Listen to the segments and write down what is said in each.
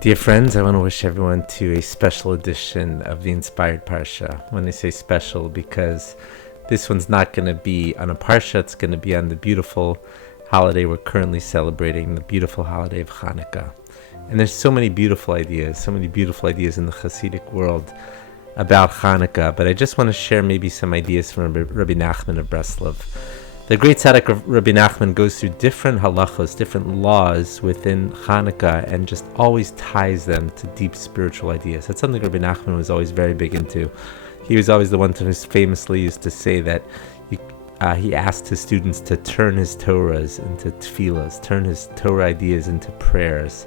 Dear friends, I want to wish everyone to a special edition of the Inspired Parsha. When I say special, because this one's not going to be on a Parsha, it's going to be on the beautiful holiday we're currently celebrating, the beautiful holiday of Chanukah. And there's so many beautiful ideas in the Hasidic world about Chanukah, but I just want to share maybe some ideas from Rabbi Nachman of Breslov. The great tzaddik of Rabbi Nachman goes through different halachos, different laws within Chanukah, and just always ties them to deep spiritual ideas. That's something Rabbi Nachman was always very big into. He was always the one who famously used to say that he asked his students to turn his Torahs into tefillahs, turn his Torah ideas into prayers.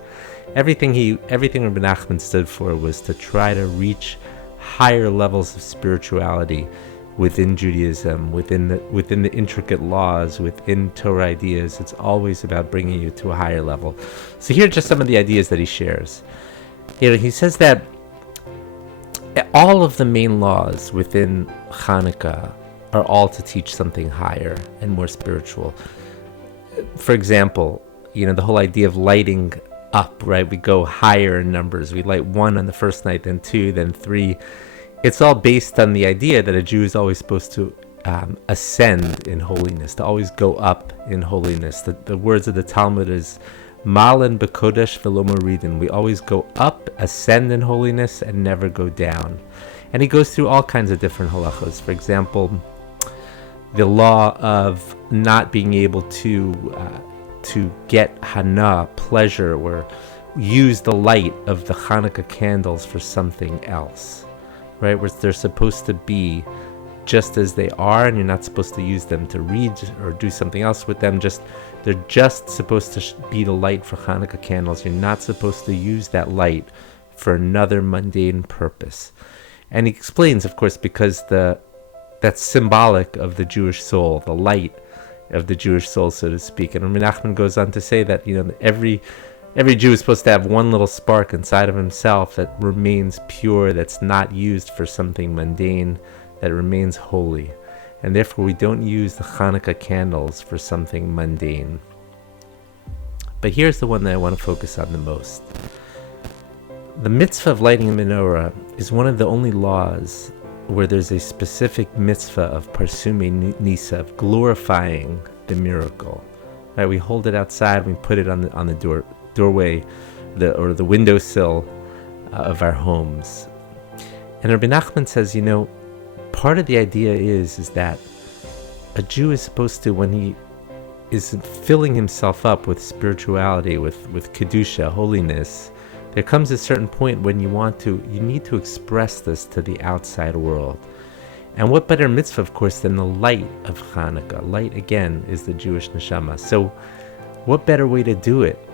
Everything Rabbi Nachman stood for was to try to reach higher levels of spirituality within Judaism, within the intricate laws, within Torah ideas. It's always about bringing you to a higher level. So here are just some of the ideas that he shares. He says that all of the main laws within Chanukah are all to teach something higher and more spiritual. For example, the whole idea of lighting up, right? We go higher in numbers. We light 1 on the first night, then 2, then 3. It's all based on the idea that a Jew is always supposed to ascend in holiness, to always go up in holiness. The words of the Talmud is Malen b'kodesh v'lo moridin. We always go up, ascend in holiness, and never go down. And he goes through all kinds of different halachos. For example, the law of not being able to get hana, pleasure, or use the light of the Chanukah candles for something else. Right, where they're supposed to be just as they are, and you're not supposed to use them to read or do something else with them. They're just supposed to be the light for Hanukkah candles. You're not supposed to use that light for another mundane purpose. And he explains, of course, because that's symbolic of the Jewish soul, the light of the Jewish soul, so to speak. And Rabbi Nachman goes on to say that Every Jew is supposed to have one little spark inside of himself that remains pure, that's not used for something mundane, that remains holy. And therefore we don't use the Hanukkah candles for something mundane. But here's the one that I want to focus on the most. The mitzvah of lighting a menorah is one of the only laws where there's a specific mitzvah of parsume nisa, of glorifying the miracle. Right? We hold it outside, we put it on the doorway, or the windowsill of our homes. And Rabbi Nachman says, part of the idea is that a Jew is supposed to, when he is filling himself up with spirituality, with kedusha, holiness, there comes a certain point when you need to express this to the outside world. And what better mitzvah, of course, than the light of Chanukah? Light, again, is the Jewish neshama. So what better way to do it?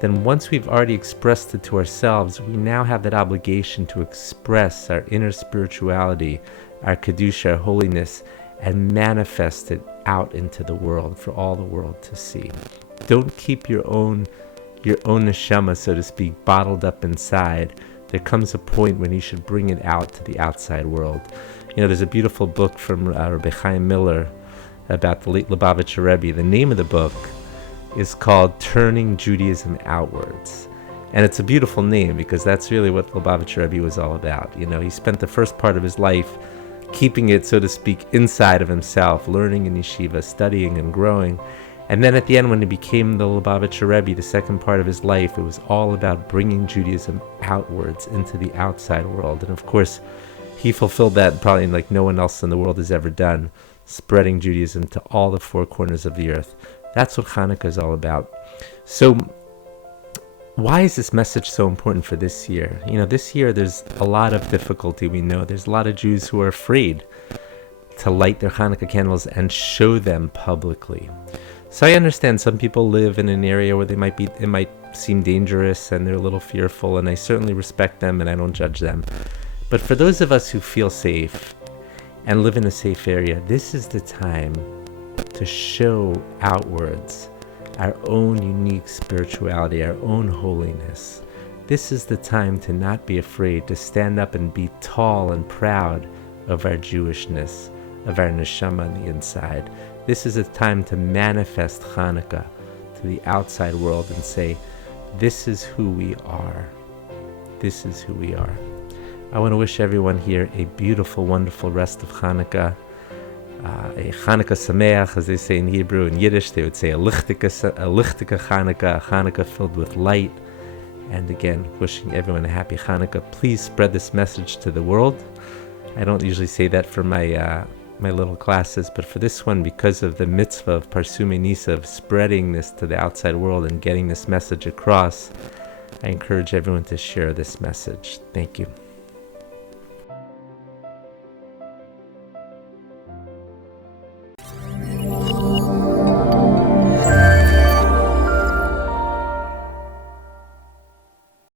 Then once we've already expressed it to ourselves, we now have that obligation to express our inner spirituality, our kedusha, our holiness, and manifest it out into the world for all the world to see. Don't keep your own neshama, so to speak, bottled up inside. There comes a point when you should bring it out to the outside world. There's a beautiful book from Rabbi Chaim Miller about the late Lubavitcher Rebbe. The name of the book is called Turning Judaism Outwards. And it's a beautiful name because that's really what Lubavitcher Rebbe was all about. He spent the first part of his life keeping it, so to speak, inside of himself, learning in yeshiva, studying and growing. And then at the end, when he became the Lubavitcher Rebbe, the second part of his life, it was all about bringing Judaism outwards into the outside world. And of course, he fulfilled that probably like no one else in the world has ever done, spreading Judaism to all the four corners of the earth. That's what Chanukah is all about. So why is this message so important for this year? This year there's a lot of difficulty, we know. There's a lot of Jews who are afraid to light their Chanukah candles and show them publicly. So I understand some people live in an area where it might seem dangerous and they're a little fearful, and I certainly respect them and I don't judge them. But for those of us who feel safe and live in a safe area, this is the time to show outwards our own unique spirituality, our own holiness. This is the time to not be afraid, to stand up and be tall and proud of our Jewishness, of our neshama on the inside. This is a time to manifest Chanukah to the outside world and say, this is who we are. This is who we are. I want to wish everyone here a beautiful, wonderful rest of Chanukah. A Chanukah Sameach, as they say in Hebrew. In Yiddish, they would say a lichtige Chanukah, a Chanukah filled with light. And again, wishing everyone a happy Chanukah. Please spread this message to the world. I don't usually say that for my little classes, but for this one, because of the mitzvah of Parsumei Nisa, of spreading this to the outside world and getting this message across, I encourage everyone to share this message. Thank you.